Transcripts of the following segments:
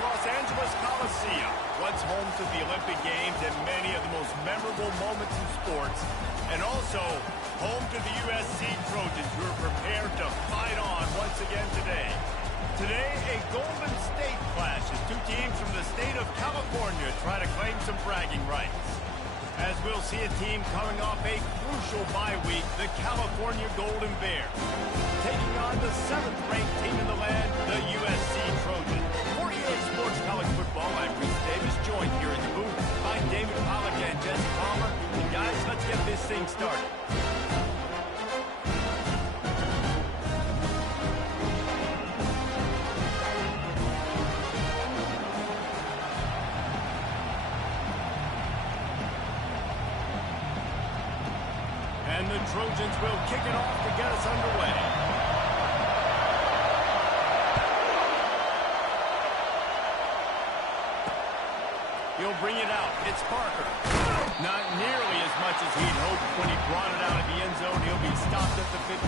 Los Angeles Coliseum, once home to the Olympic Games and many of the most memorable moments in sports, and also home to the USC Trojans, who are prepared to fight on once again today. Today, a Golden State clash as two teams from the state of California try to claim some bragging rights. As we'll see a team coming off a crucial bye week, the California Golden Bears, taking on the 7th-ranked team in the land, the USC Trojans. For EA Sports College Football, I'm Reese Davis, joined here in the booth by David Pollack and Jesse Palmer. And guys, let's get this thing started. And the Trojans will kick it off to get us underway. He'll bring it out. It's Parker. Not nearly as much as he'd hoped when he brought it out of the end zone. He'll be stopped at the 15.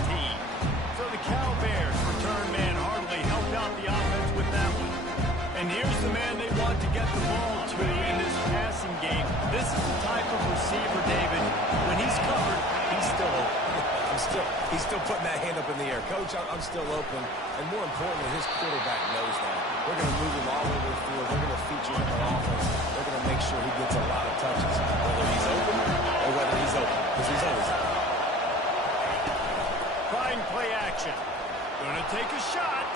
So the Cal Bears return man hardly helped out the offense with that one. And here's the man they want to get the ball to in this passing game. This is the type of receiver, David, when he's covered, he's still open. He's still putting that hand up in the air. Coach, I'm still open. And more importantly, his quarterback knows that. We're going to move him all over the field. We're going to feature him on offense. We're going to make sure he gets a lot of touches, whether he's open or whether he's open, because he's always open. Trying play action. Going to take a shot.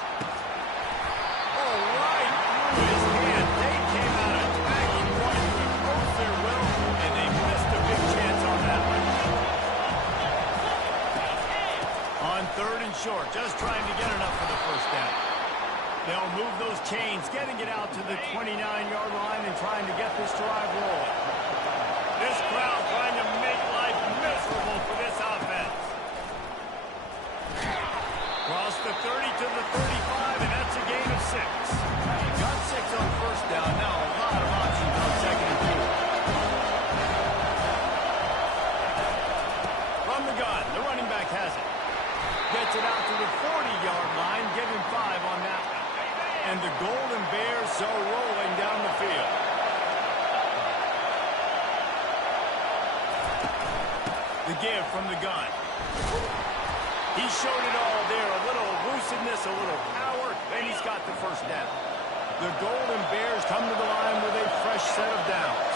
All right. Through his hand. They came out attacking, wanting to impose their will, and they missed a big chance on that one. On 3rd and short, just trying to get enough for the first down. They'll move those chains, getting it out to the 29-yard line and trying to get this drive rolling. This crowd trying to make life miserable for this offense. Cross the 30 to the 35, and that's a gain of 6. Got 6 on first down. Now a lot of options on 2nd and 2. From the gun, the running back has it. Gets it out to the 40-yard line, give him 5 on that one. And the Golden Bears are rolling down the field. The give from the gun. He showed it all there. A little elusiveness, a little power, and he's got the first down. The Golden Bears come to the line with a fresh set of downs.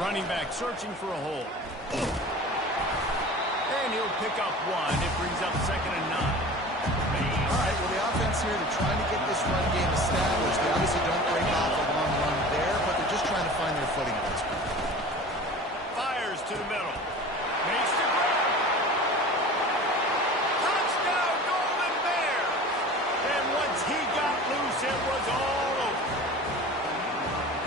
Running back searching for a hole. And he'll pick up 1. It brings up 2nd and 9. All right, well, the offense here, they're trying to get this run game established. They obviously don't break off a long run there, but they're just trying to find their footing at this point. Fires to the middle. Makes the grab. Touchdown, Golden Bears! And once he got loose, it was all over.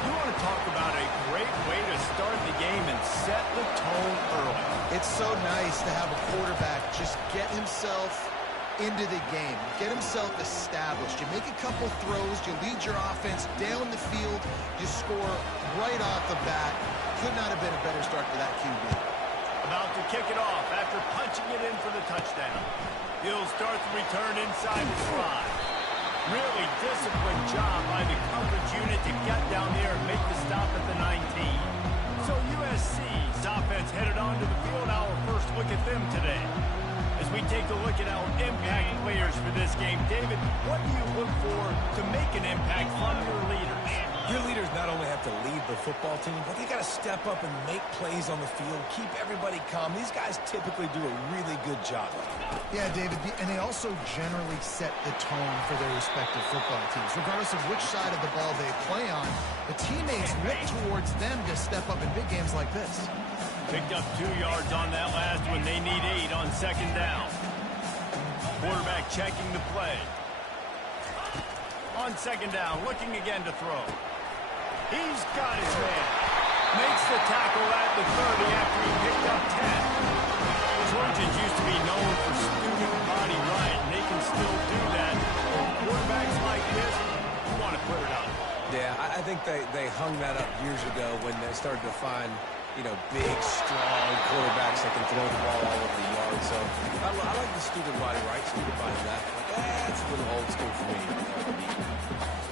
You want to talk about a great way to start the game and set the tone early. It's so nice to have a quarterback just get himself into the game, get himself established. You make a couple throws, you lead your offense down the field, you score right off the bat. Could not have been a better start for that QB. About to kick it off after punching it in for the touchdown. He'll start the return inside the slide. Really disciplined job by the coverage unit to get down there and make the stop at the 19. So USC's offense headed onto the field. Our first look at them today. As we take a look at our impact players for this game, David, what do you look for to make an impact from your leaders? Your leaders not only have to lead the football team, but they got to step up and make plays on the field, keep everybody calm. These guys typically do a really good job. Yeah, David, and they also generally set the tone for their respective football teams. Regardless of which side of the ball they play on, the teammates look towards them to step up in big games like this. Picked up 2 yards on that last one. They need 8 on 2nd down. Quarterback checking the play. On 2nd down, looking again to throw. He's got his man. Makes the tackle at the 30 after he picked up 10. The Trojans used to be known for student body right, and they can still do that. Quarterbacks like this, you want to clear it out. Yeah, I think they hung that up years ago when they started to find, you know, big, strong quarterbacks that can throw the ball all over the yard. So I like the student body right, student body left. Like, That's a little old school for me.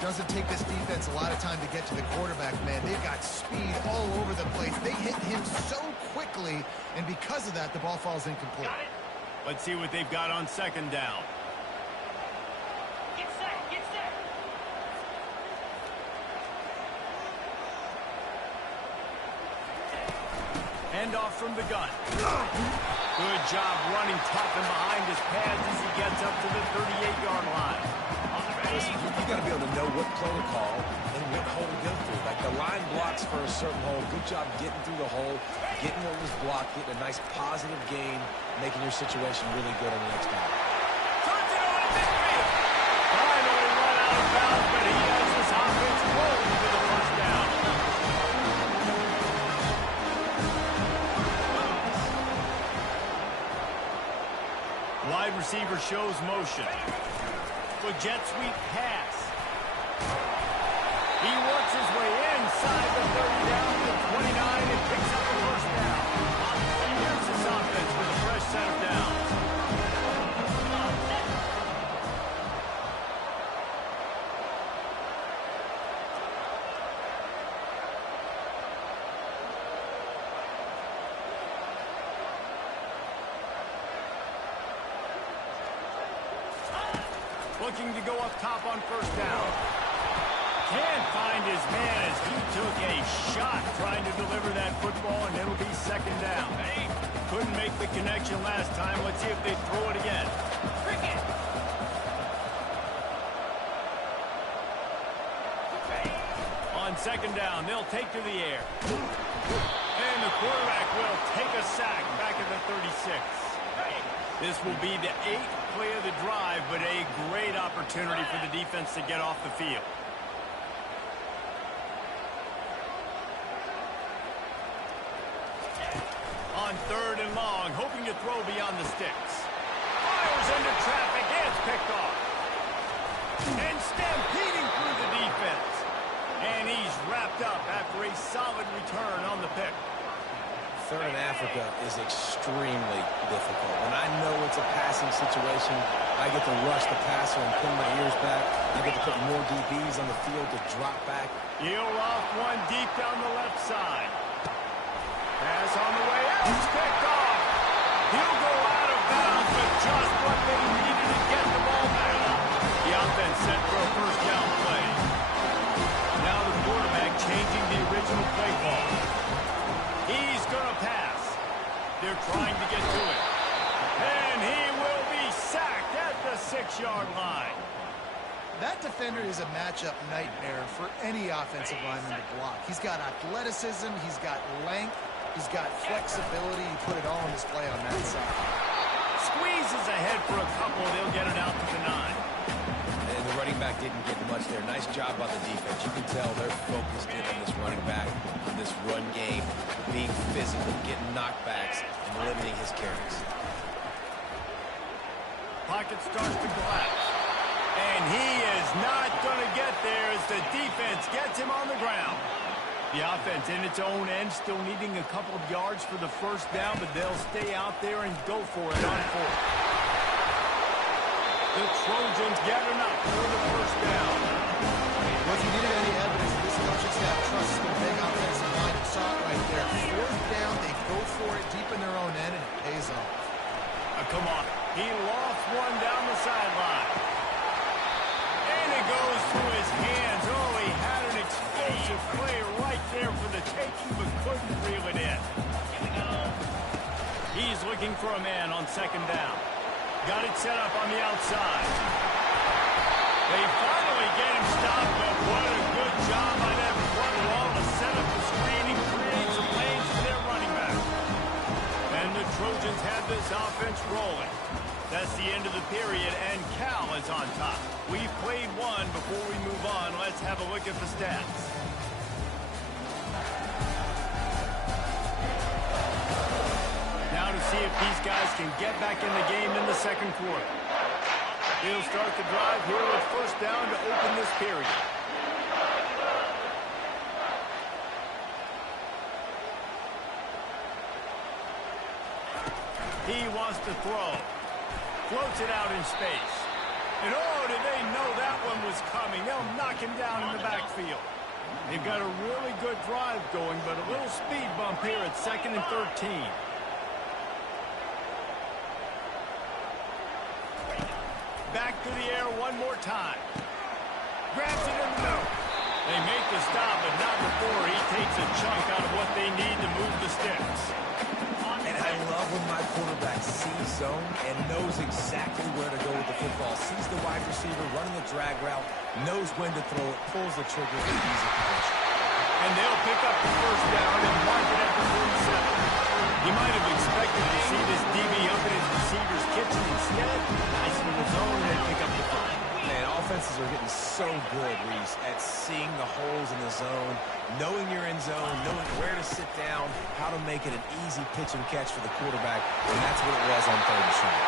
Doesn't take this defense a lot of time to get to the quarterback, man. They've got speed all over the place. They hit him so quickly, and because of that, the ball falls incomplete. Let's see what they've got on second down. Get set, get set. Handoff from the gun. Good job running tough and behind his pads as he gets up to the 38-yard line. Listen, you got to be able to know what play to call and what hole to go through. Like the line blocks for a certain hole. Good job getting through the hole, getting what was blocked, getting a nice positive gain, making your situation really good on the next time. Finally run out of bounds, but he has his offense rolling for the first down. Wide receiver shows motion. A jet sweep pass. He works his way inside the 30 down to the 29 and picks up the first down. Here's his offense with a fresh set of downs. Looking to go up top on first down. Can't find his man as he took a shot trying to deliver that football, and it'll be second down. Couldn't make the connection last time. Let's see if they throw it again. Cricket. On second down, they'll take to the air. And the quarterback will take a sack back at the 36. This will be the 8th play of the drive, but a great opportunity for the defense to get off the field. On third and long, hoping to throw beyond the sticks. Fires into traffic, it's picked off. And stampeding through the defense. And he's wrapped up after a solid return on the pick. Third in Africa is extremely difficult. When I know it's a passing situation, I get to rush the passer and pin my ears back. I get to put more DBs on the field to drop back. He'll off one deep down the left side. Pass on the way out. It's picked off. He'll go out of bounds, but just what they needed to get the ball back. The offense set for a first down play. Now the quarterback changing the original play call. He's going to pass. They're trying to get to it. And he will be sacked at the 6-yard line. That defender is a matchup nightmare for any offensive lineman to block. He's got athleticism, he's got length, he's got flexibility. He put it all on display on that side. Squeezes ahead for a couple. They'll get it out to the 9. And the running back didn't get much there. Nice job by the defense. You can tell they're focused in on this running back, on this run game, being physical, getting knockbacks, and limiting his carries. Pocket starts to collapse. And he is not going to get there as the defense gets him on the ground. The offense in its own end still needing a couple of yards for the first down, but they'll stay out there and go for it on fourth. The Trojans get enough for the first down. Well, if you needed any evidence, this coaching staff trusts the big offensive line. You saw it right there. Fourth down, they go for it deep in their own end, and it pays off. Come on. He lost one down the sideline. And it goes through his hands. Oh, he had an explosive play right there for the taking, but couldn't reel it in. Here we go. He's looking for a man on second down. Got it set up on the outside. They finally get him stopped, but what a good job by that front wall to set up the screen and create some lanes for their running back. And the Trojans have this offense rolling. That's the end of the period, and Cal is on top. We've played one. Before we move on, let's have a look at the stats. Now to see if these guys can get back in the game in the second quarter. He'll start the drive here with first down to open this period. He wants to throw. Floats it out in space. And oh, did they know that one was coming. They'll knock him down in the backfield. They've got a really good drive going, but a little speed bump here at 2nd and 13. Back to the air one more time. Grabs it in the middle. They make the stop, but not before he takes a chunk out of what they need to move the sticks. And I love when my quarterback sees zone and knows exactly where to go with the football. Sees the wide receiver running the drag route, knows when to throw it, pulls the trigger with easy control. And they'll pick up the first down and mark it at the 47. You might have expected to see this DB up in his receiver's kitchen. Instead, nice little zone, and they pick up the first. Man, offenses are getting so good, Reese, at seeing the holes in the zone, knowing you're in zone, knowing where to sit down, how to make it an easy pitch and catch for the quarterback, and that's what it was on 3rd and short.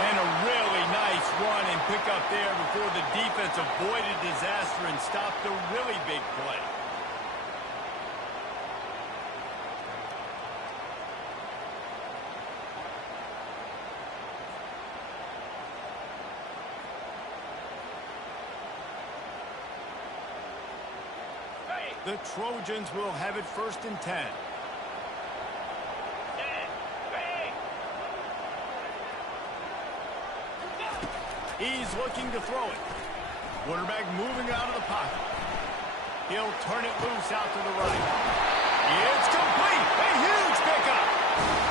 And a really nice run and pick up there before the defense avoided disaster and stopped a really big play. The Trojans will have it 1st and 10. He's looking to throw it. Quarterback moving out of the pocket. He'll turn it loose out to the right. It's complete. A huge pickup.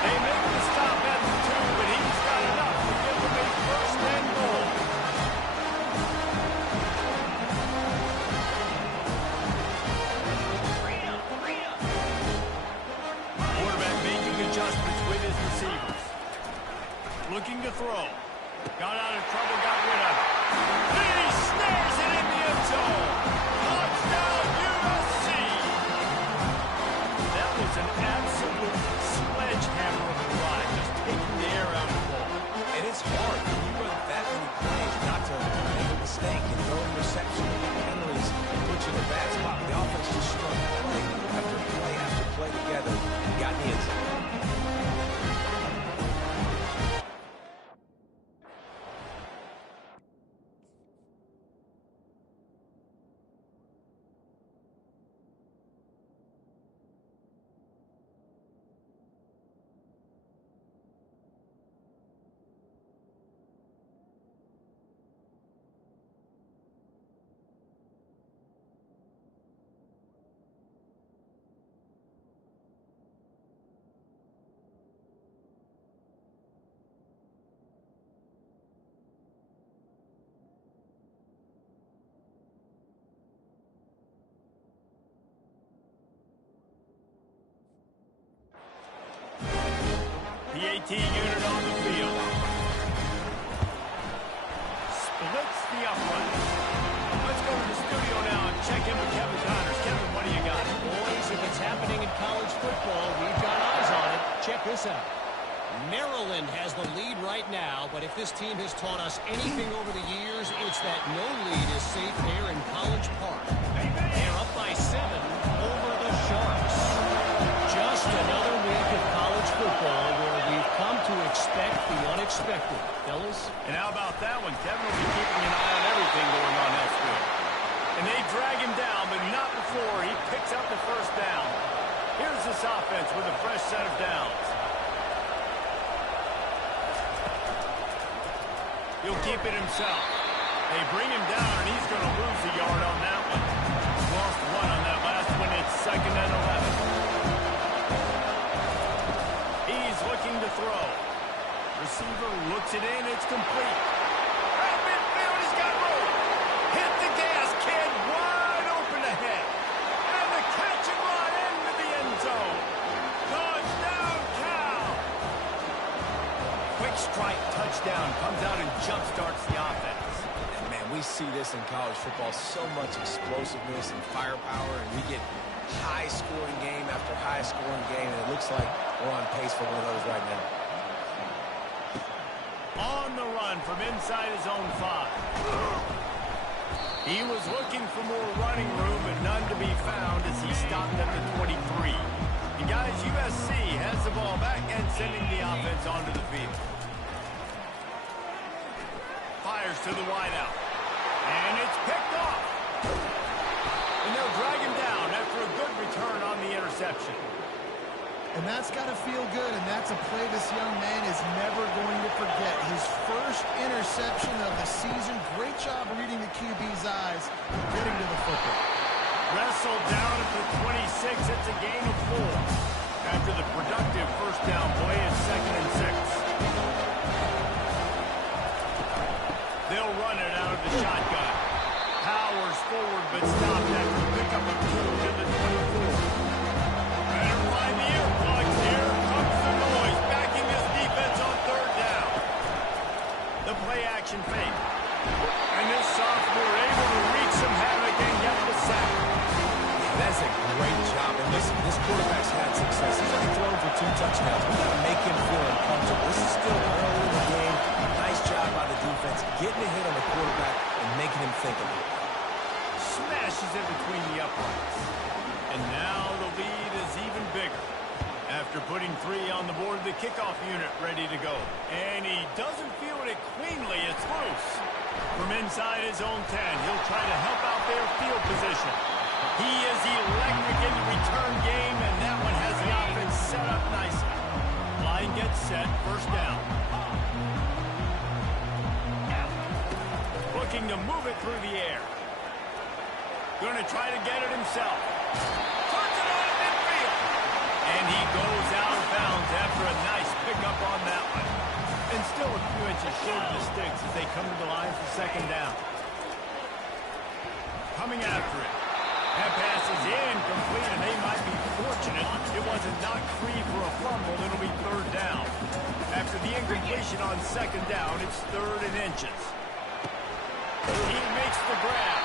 They make the stop at the 2, but he's got enough to give them a 1st and goal. Adjustments with his receivers. Looking to throw. Got out of trouble, got rid of it. He snares it in the end zone. Touchdown, USC. That was an absolute sledgehammer of a drive, just taking the air out of the ball. And it's hard when you run that many plays not to make a mistake and throw interception and penalties and put you in a bad spot. The offense just strung play after play together and got in the end zone. The AT unit on the field. Splits the upright. Let's go to the studio now and check in with Kevin Connors. Kevin, what do you got? Boys, if it's happening in college football, we've got eyes on it. Check this out. Maryland has the lead right now, but if this team has taught us anything over the years, it's that no lead is safe there in College Park. They're up by 7 over the Sharks. Just another week of college football where we've come to expect the unexpected. Fellas? And how about that one? Kevin will be keeping an eye on everything going on elsewhere. And they drag him down, but not before he picks up the first down. Here's this offense with a fresh set of downs. He'll keep it himself. They bring him down, and he's going to lose a yard on that one. Lost 1 on that last one. It's 2nd and 11. He's looking to throw. Receiver looks it in. It's complete. Right midfield, he's got room. Hit the gas, kid. Wide open ahead. And the catch and run into the end zone. Touchdown, Cal. Quick strike touchdown comes out and jump-starts the offense. And man, we see this in college football, so much explosiveness and firepower, and we get high-scoring game after high-scoring game, and it looks like we're on pace for one of those right now. On the run from inside his own 5. He was looking for more running room, but none to be found as he stopped at the 23. And guys, USC has the ball back and sending the offense onto the field. Fires Throws to the wideout. And it's picked off. And they'll drag him down after a good return on the interception. And that's got to feel good, and that's a play this young man is never going to forget. His first interception of the season. Great job reading the QB's eyes, getting to the football. Wrestled down at the 26. It's a gain of 4. After the productive first down play, it's 2nd and 6. They'll run it out of the shotgun. Powers forward, but stopped after the pickup of 2 to the 24. Better find the earplugs. Here comes the noise, backing this defense on 3rd down. The play action fake. And this sophomore able to wreak some havoc and get the sack. That's a great job. And listen, this quarterback's had success. He's already thrown for 2 touchdowns. We've got to make him feel uncomfortable. This is still early in the game. Nice job by the defense, getting a hit on the quarterback and making him think of it. Smashes it between the uprights. And now the lead is even bigger. After putting 3 on the board, the kickoff unit ready to go. And he doesn't field it cleanly. It's loose. From inside his own 10, he'll try to help out their field position. He is electric in the return game, and that one has the offense set up nicely. Line gets set, 1st down. Looking to move it through the air. Going to try to get it himself. Turns it on at midfield. And he goes out of bounds after a nice pickup on that one. And still a few inches short of the sticks as they come to the line for 2nd down. Coming after it. That pass is incomplete, and they might be fortunate it wasn't knocked free for a fumble. It'll be 3rd down. After the incompletion on 2nd down, it's 3rd and inches. He makes the grab.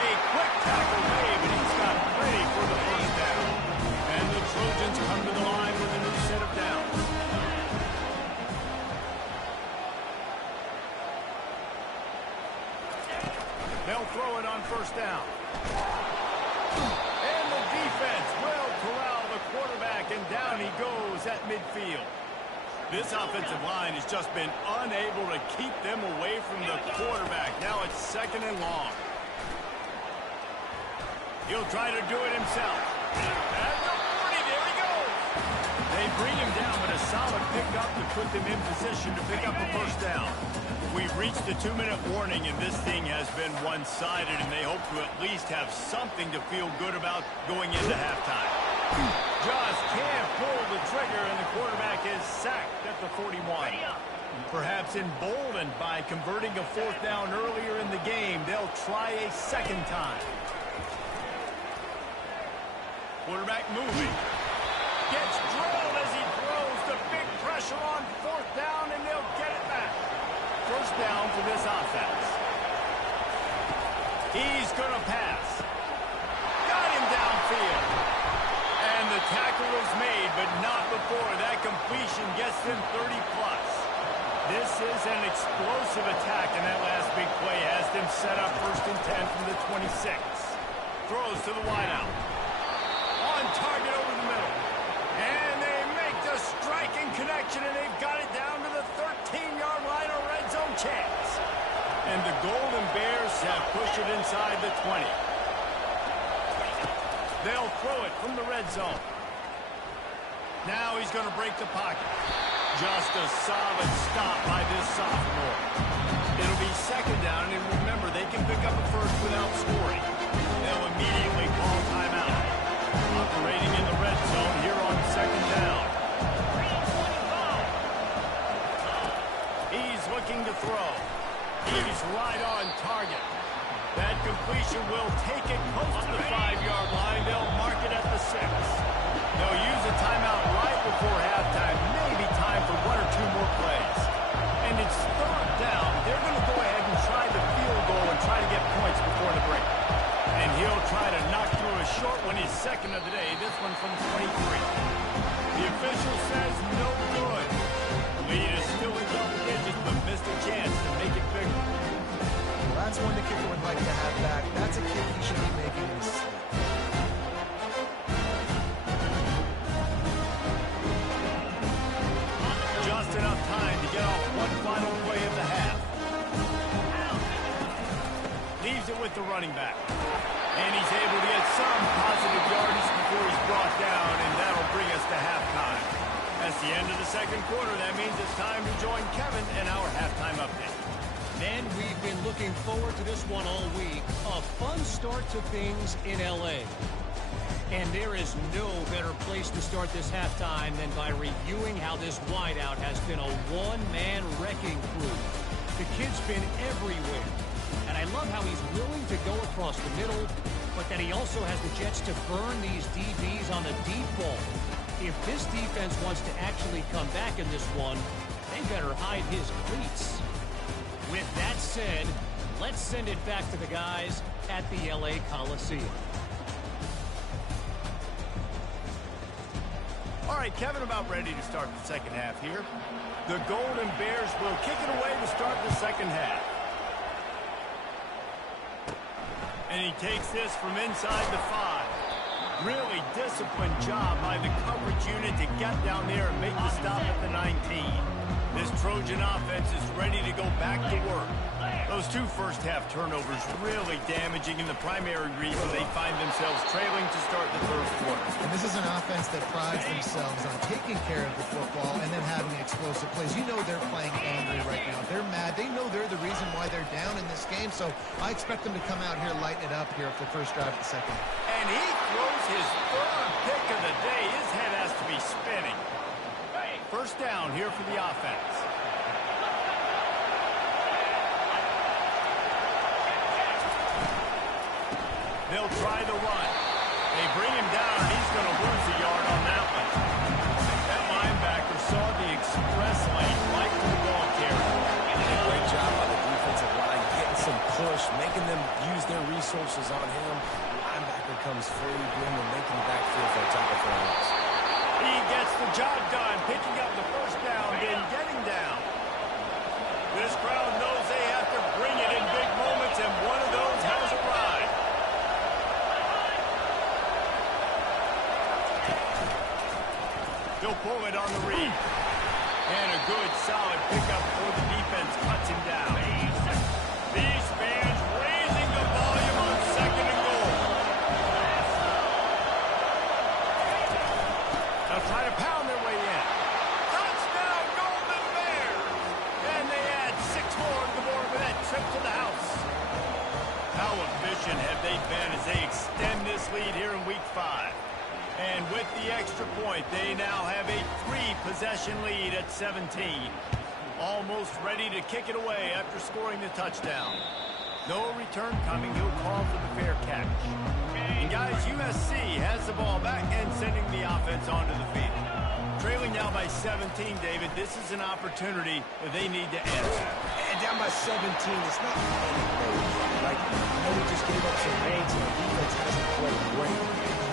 A quick tackle made, but he's got plenty for the 1st down. And the Trojans come to the line with a new set of downs. They'll throw it on 1st down. And the defense will corral the quarterback, and down he goes at midfield. This offensive line has just been unable to keep them away from the quarterback. Now it's 2nd and long. He'll try to do it himself. At the 40, there he goes. They bring him down, but a solid pickup to put them in position to pick up a 1st down. We've reached the 2-minute warning, and this thing has been one-sided, and they hope to at least have something to feel good about going into halftime. Just can't pull the trigger, and the quarterback is sacked at the 41. Perhaps emboldened by converting a 4th down earlier in the game, they'll try a 2nd time. Quarterback moving. Gets drilled as he throws. The big pressure on 4th down, and they'll get it back. 1st down for this offense. He's going to pass. Got him downfield. And the tackle is made, but not before that completion gets them 30-plus. This is an explosive attack, and that last big play has them set up 1st and 10 from the 26. Throws to the wideout. On target over the middle. And they make the striking connection, and they've got it down to the 13-yard line, a red zone chance. And the Golden Bears have pushed it inside the 20. They'll throw it from the red zone. Now he's going to break the pocket. Just a solid stop by this sophomore. It'll be 2nd down, and remember, they can pick up a 1st without scoring. They'll immediately call timeout. Operating in the red zone here on 2nd down. He's looking to throw. He's right on target. That completion will take it close to the 5-yard line. They'll mark it at the 6. They'll use a timeout right before halftime. Maybe time for 1 or 2 more plays. And it's 3rd down. They're going to go ahead and try the field goal and try to get points before the break. And he'll try to knock through a short one, his 2nd of the day. This one from 23. The official says no good. Lead is still in double digits, but missed a chance to make it bigger. Well, that's one the kicker would like to have back. That's a kick he should be making in his sleep. Just enough time to get off one final play of the half. Leaves it with the running back. And he's able to get some positive yardage before he's brought down, and that'll bring us to halftime. That's the end of the second quarter. That means it's time to join Kevin and our halftime update. Men, we've been looking forward to this one all week. A fun start to things in L.A. And there is no better place to start this halftime than by reviewing how this wideout has been a one-man wrecking crew. The kid's been everywhere. And I love how he's willing to go across the middle, but that he also has the Jets to burn these DBs on the deep ball. If this defense wants to actually come back in this one, they better hide his cleats. With that said, let's send it back to the guys at the LA Coliseum. All right, Kevin, about ready to start the second half here. The Golden Bears will kick it away to start the second half. And he takes this from inside the 5. Really disciplined job by the coverage unit to get down there and make the stop at the 19. This Trojan offense is ready to go back to work. Those two first-half turnovers really damaging, and the primary reason they find themselves trailing to start the third quarter. And this is an offense that prides themselves on taking care of the football and then having explosive plays. You know they're playing angry right now. They're mad. They know they're the reason why they're down in this game, so I expect them to come out here, lighten it up here for the first drive of the second. And he throws his third pick of the day. His head has to be spinning. First down here for the offense. They'll try the run. They bring him down, and he's going to lose a yard on that one. That linebacker saw the express lane right to the ball carrier. Great job by the defensive line, getting some push, making them use their resources on him. The linebacker comes free, bringing him making the backfield for a tackle for a loss. He gets the job done, picking up the first down, then getting down. This crowd knows they have to bring it in big moments, and one of those has arrived. They'll pull it on the read. And a good, solid pickup for the defense cuts him down. These fans raising the volume on second and goal. They'll try to pound their way in. Touchdown, Golden Bears! And they add 6 more to the board with that trip to the house. How efficient have they been as they extend this lead here in Week 5? And with the extra point, they now have a 3-possession lead at 17. Almost ready to kick it away after scoring the touchdown. No return coming. He'll call for the fair catch. And guys, USC has the ball back and sending the offense onto the field. Trailing now by 17, David. This is an opportunity that they need to answer. And down by 17, it's not right? I know we just gave up some range, and the defense hasn't played great.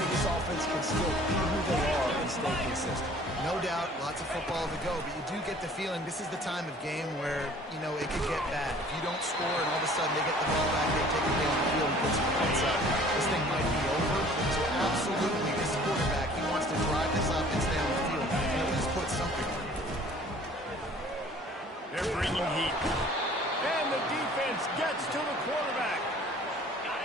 This offense can still be who they are and stay consistent. No doubt, lots of football to go, but you do get the feeling this is the time of game where, you know, it could get bad. If you don't score and all of a sudden they get the ball back, they take it down the field and put some points up, this thing might be over. So absolutely, this quarterback, he wants to drive this offense down the field and at least put something on it. They're bringing heat. And the defense gets to the quarterback.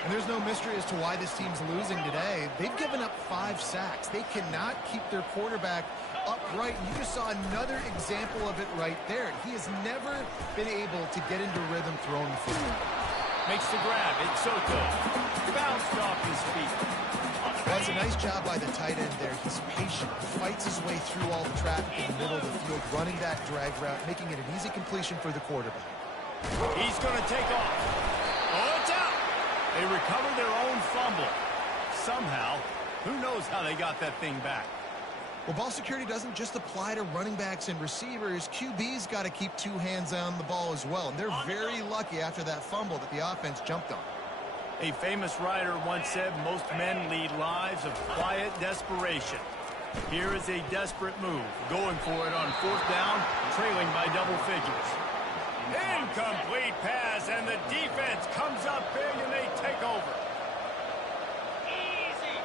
And there's no mystery as to why this team's losing today. They've given up 5 sacks. They cannot keep their quarterback upright. You just saw another example of it right there. He has never been able to get into rhythm throwing the football. Makes the grab. It's Soto. Bounced off his feet. That's a nice job by the tight end there. He's patient. Fights his way through all the traffic in the middle of the field, running that drag route, making it an easy completion for the quarterback. He's going to take off. Oh, it's out. They recover their own fumble. Somehow, who knows how they got that thing back. Well, ball security doesn't just apply to running backs and receivers. QB's got to keep 2 hands on the ball as well. And they're very lucky after that fumble that the offense jumped on. A famous writer once said, most men lead lives of quiet desperation. Here is a desperate move. Going for it on 4th down, trailing by double figures. Incomplete pass, and the defense comes up big, and they take over. Easy.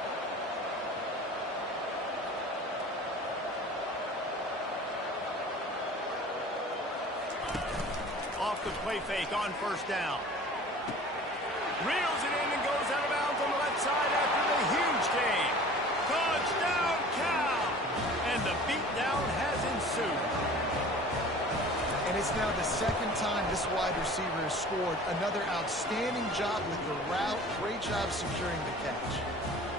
Off the play fake on 1st down. Reels it in and goes out of bounds on the left side after the huge gain. Touchdown, Cal! And the beatdown has ensued. And it's now the second time this wide receiver has scored. Another outstanding job with the route. Great job securing the catch.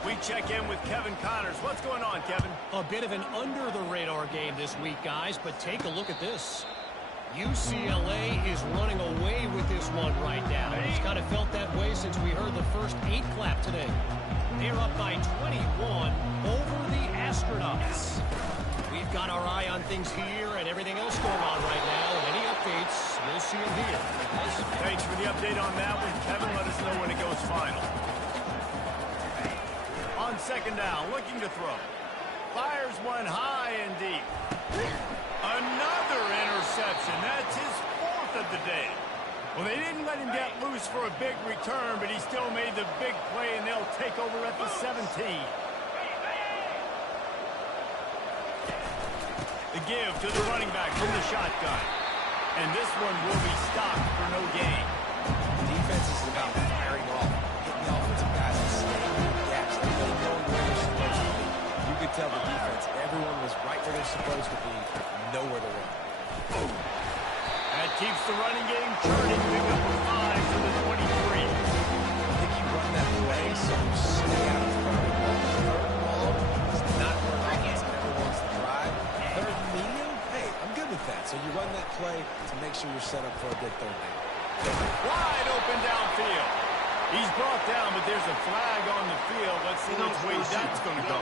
We check in with Kevin Connors. What's going on, Kevin? A bit of an under-the-radar game this week, guys, but take a look at this. UCLA is running away with this one right now. It's kind of felt that way since we heard the first 8 clap today. They're up by 21 over the Astronauts. We've got our eye on things here and everything else going on right now. And any updates, we'll see them here. Thanks for the update on that one, Kevin. Let us know when it goes final. On second down, looking to throw. Fires one high and deep. Another interception. That's his 4th of the day. Well, they didn't let him get loose for a big return, but he still made the big play, and they'll take over at the 17. The give to the running back from the shotgun. And this one will be stopped for no gain. Defense is about firing off, hitting the offensive guys and staying in the gaps. Everybody knowing where they're supposed to be. You could tell the defense, everyone was right where they're supposed to be, nowhere to run. That keeps the running game churning. Pick up a 5 to the 23. I think you run that play so you stay out of front of the ball. Third ball is not where offense ever wants to drive. Third medium, hey, I'm good with that. So you run that play to make sure you're set up for a good third down. Wide open downfield. He's brought down, but there's a flag on the field. Let's see which way that's going to go.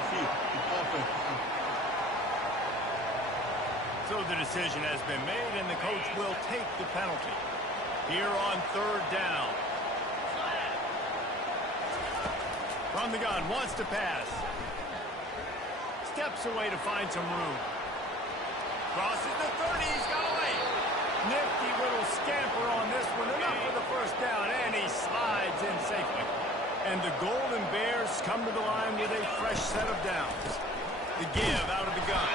So the decision has been made, and the coach will take the penalty. Here on third down. From the gun, wants to pass. Steps away to find some room. Crosses the 30, he's got away. Nifty little scamper on this one, enough for the first down, and he slides in safely. And the Golden Bears come to the line with a fresh set of downs. The give out of the gun.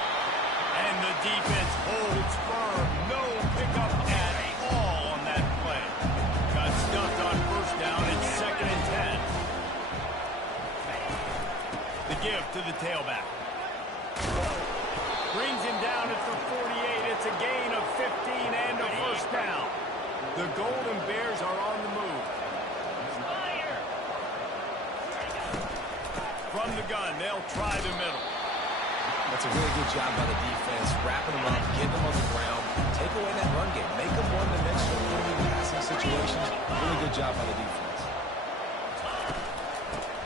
And the defense holds firm. No pickup at all on that play. Got stuffed on first down. It's 2nd and 10. The give to the tailback. Brings him down at the 48. It's a gain of 15 and a first down. The Golden Bears are on the move. From the gun, they'll try the middle. That's a really good job by the defense, wrapping them up, getting them on the ground, take away that run game, make them one-dimensional, put them in passing situations. Really good job by the defense.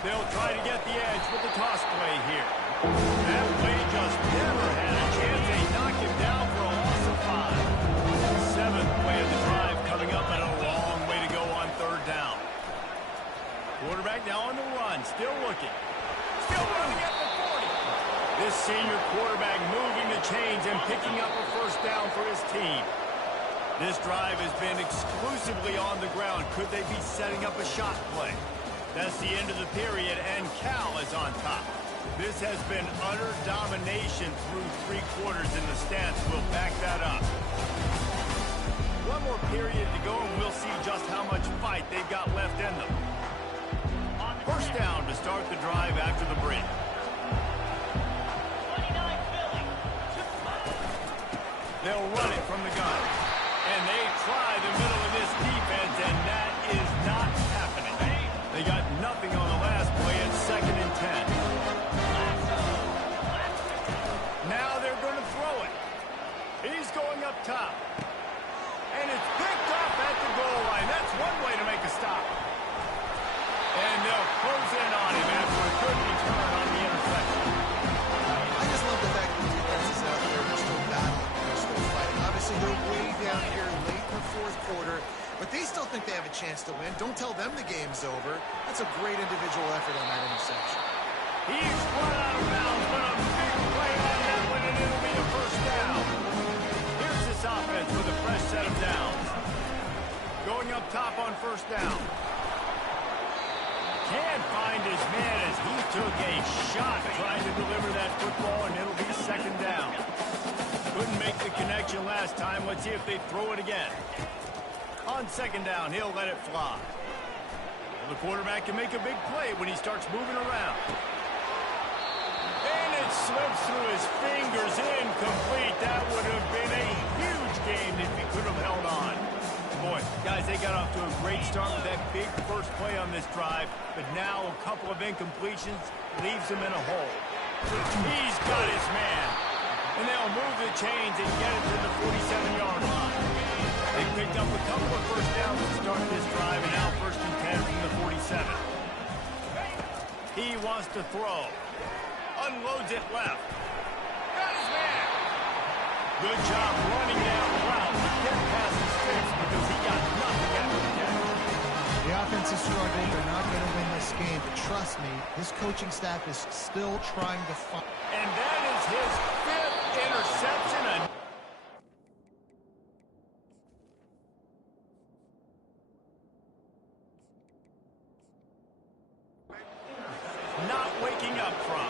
They'll try to get the edge with the toss play here. That play just never had a chance. They knock him down for a loss of 5. 7th play of the drive coming up, and a long way to go on third down. Quarterback now on the run, still looking. Still running at the 40. This senior quarterback moving the chains and picking up a first down for his team. This drive has been exclusively on the ground. Could they be setting up a shot play? That's the end of the period, and Cal is on top. This has been utter domination through 3 quarters, and the stats will back that up. One more period to go, and we'll see just how much fight they've got left in them. First down to start the drive after the break. They'll run it from the gun. And they try the middle of this defense, and that is not happening. They got nothing on the last play. It's 2nd and 10. Now they're going to throw it. He's going up top. And it's picked up at the goal line. That's one way to make a stop. And they'll close in on him after a good return on the interception. I just love the fact that the defense is out there. They're still battling. They're still fighting. Obviously, they're way down here late in the 4th quarter, but they still think they have a chance to win. Don't tell them the game's over. That's a great individual effort on that interception. He's run out of bounds, but a big play on that one, and it'll be a first down. Here's this offense with a fresh set of downs. Going up top on first down. Can't find his man as he took a shot trying to deliver that football, and it'll be 2nd down. Couldn't make the connection last time. Let's see if they throw it again. On 2nd down, he'll let it fly. The quarterback can make a big play when he starts moving around. And it slips through his fingers, incomplete. That would have been a huge game if he could have held on. Boy, guys, they got off to a great start with that big first play on this drive, but now a couple of incompletions leaves him in a hole. He's got his man, and they'll move the chains and get it to the 47-yard line. They picked up a couple of first downs to start this drive, and now 1st and 10 from the 47. He wants to throw. Unloads it left. Got his man. Good job running that route to get past his sticks because he got nothing after the catch. The offense is struggling. They're not going to win this game. But trust me, this coaching staff is still trying to find. And that is his 5th interception. Not waking up from.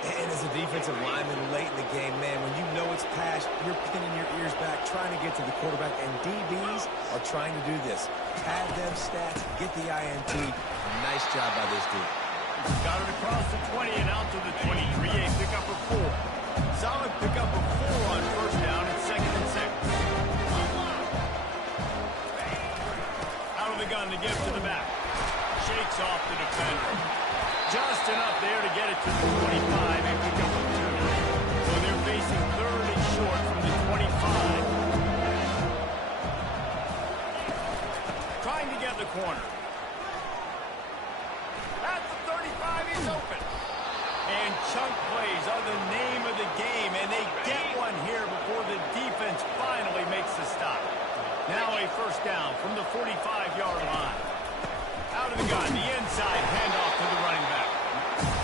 And as a defensive lineman late in the game, man, when you know it's past, you're pinning your ears back, trying to get to the quarterback, and DBs are trying to do this. Pad them stats, get the INT. Nice job by this dude. Got it across the 20 and out to the 23. A pickup of 4. Solid pickup of 4 on first down and 2nd and 6. Out of the gun to give to the back. Shakes off the defender. Just enough there to get it to the 25 and pick up a 2. So they're facing 3rd and short from the 25. Trying to get the corner. At the 35, he's open. And chunk plays are the name of the game, and they get one here before the defense finally makes the stop. Now a first down from the 45-yard line. Out of the gun, the inside handoff to the running back.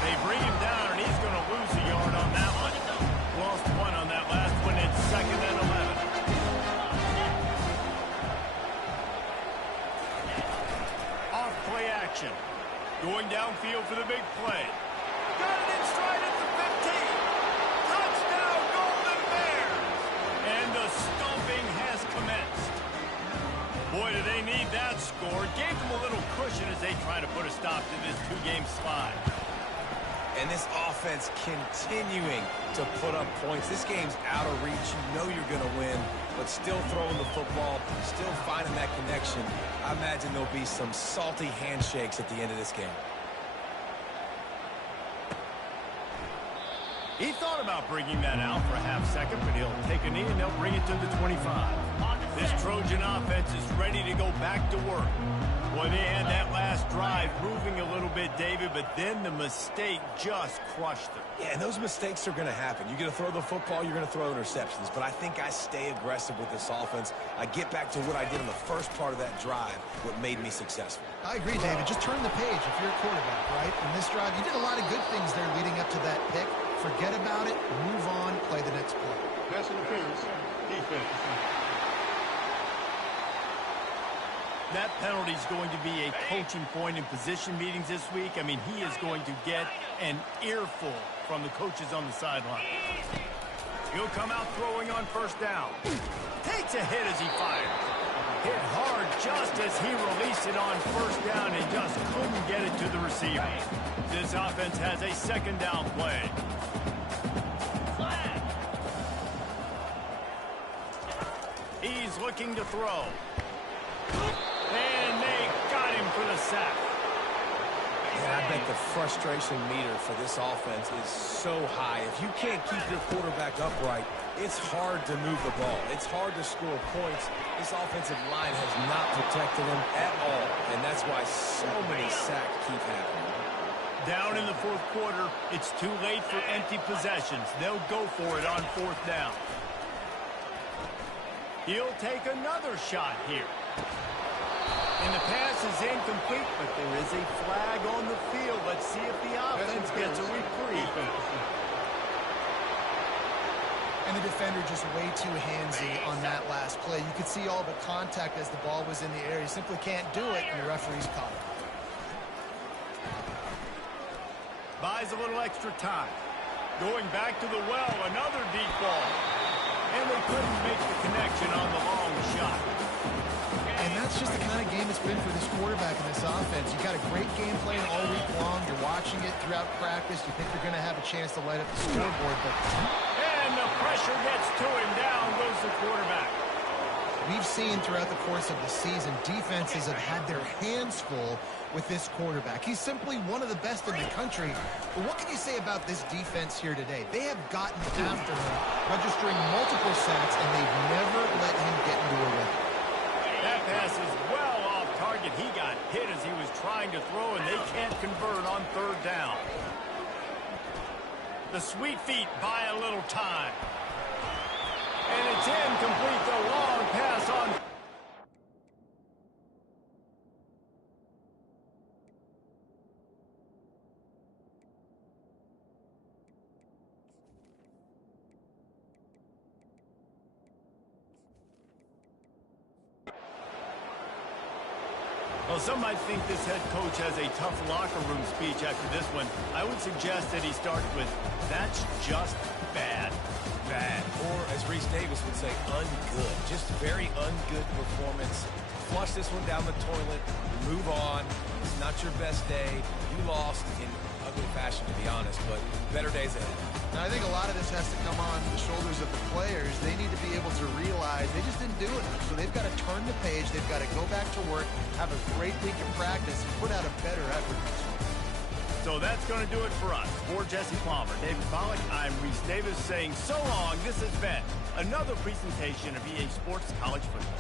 They bring him down, and he's going to lose a yard on that one. Lost 1 on that last one. It's 2nd and 11. Off play action. Going downfield for the big play. Got it in stride at the 15. Touchdown, Golden Bears. And the stomping has commenced. Boy, do they need that score. Gave them a little cushion as they try to put a stop to this 2-game slide. And this offense continuing to put up points. This game's out of reach. You know you're going to win, but still throwing the football, still finding that connection. I imagine there'll be some salty handshakes at the end of this game. He thought about bringing that out for a half second, but he'll take a knee and they'll bring it to the 25. This Trojan offense is ready to go back to work. Boy, they had that last drive moving a little bit, David, but then the mistake just crushed them. Yeah, and those mistakes are going to happen. You're going to throw the football, you're going to throw interceptions, but I think I stay aggressive with this offense. I get back to what I did in the first part of that drive, what made me successful. I agree, David. Just turn the page if you're a quarterback, right? In this drive, you did a lot of good things there leading up to that pick. Forget about it, move on, play the next play. Pass interference, defense. That penalty is going to be a coaching point in position meetings this week. I mean, he is going to get an earful from the coaches on the sideline. He'll come out throwing on first down. Takes a hit as he fires. Hit hard just as he released it on first down and just couldn't get it to the receiver. This offense has a 2nd down play. He's looking to throw. And they got him for the sack. And I bet the frustration meter for this offense is so high. If you can't keep your quarterback upright, it's hard to move the ball. It's hard to score points. This offensive line has not protected him at all, and that's why so many sacks keep happening. Down in the 4th quarter, it's too late for empty possessions. They'll go for it on 4th down. He'll take another shot here. And the pass is incomplete, but there is a flag on the field. Let's see if the offense gets a reprieve. And the defender just way too handsy on that last play. You could see all the contact as the ball was in the air. He simply can't do it, and the referee's caught it. Buys a little extra time. Going back to the well, another deep ball. And they couldn't make the connection on the long shot. And that's It's just the kind of game it's been for this quarterback in this offense. You got a great game plan all week long. You're watching it throughout practice. You think you're going to have a chance to light up the scoreboard, but... And the pressure gets to him. Down goes the quarterback. We've seen throughout the course of the season, defenses have had their hands full with this quarterback. He's simply one of the best in the country. But what can you say about this defense here today? They have gotten after him, registering multiple sacks, and they've never let him get into a rhythm. That pass is well off target. He got hit as he was trying to throw, and they can't convert on third down. The sweet feet buy a little time. And it's incomplete. The long pass on. Well, some might think this head coach has a tough locker room speech after this one. I would suggest that he starts with, "That's just bad." Bad. Or, as Reese Davis would say, ungood. Just very ungood performance. Flush this one down the toilet. Move on. It's not your best day. You lost in ugly fashion, to be honest, but better days ahead. Now, I think a lot of this has to come on the shoulders of the players. They need to be able to realize they just didn't do enough. So they've got to turn the page. They've got to go back to work, have a great week of practice, and put out a better effort. So that's going to do it for us. For Jesse Palmer, David Pollack, I'm Reese Davis saying so long. This has been another presentation of EA Sports College Football.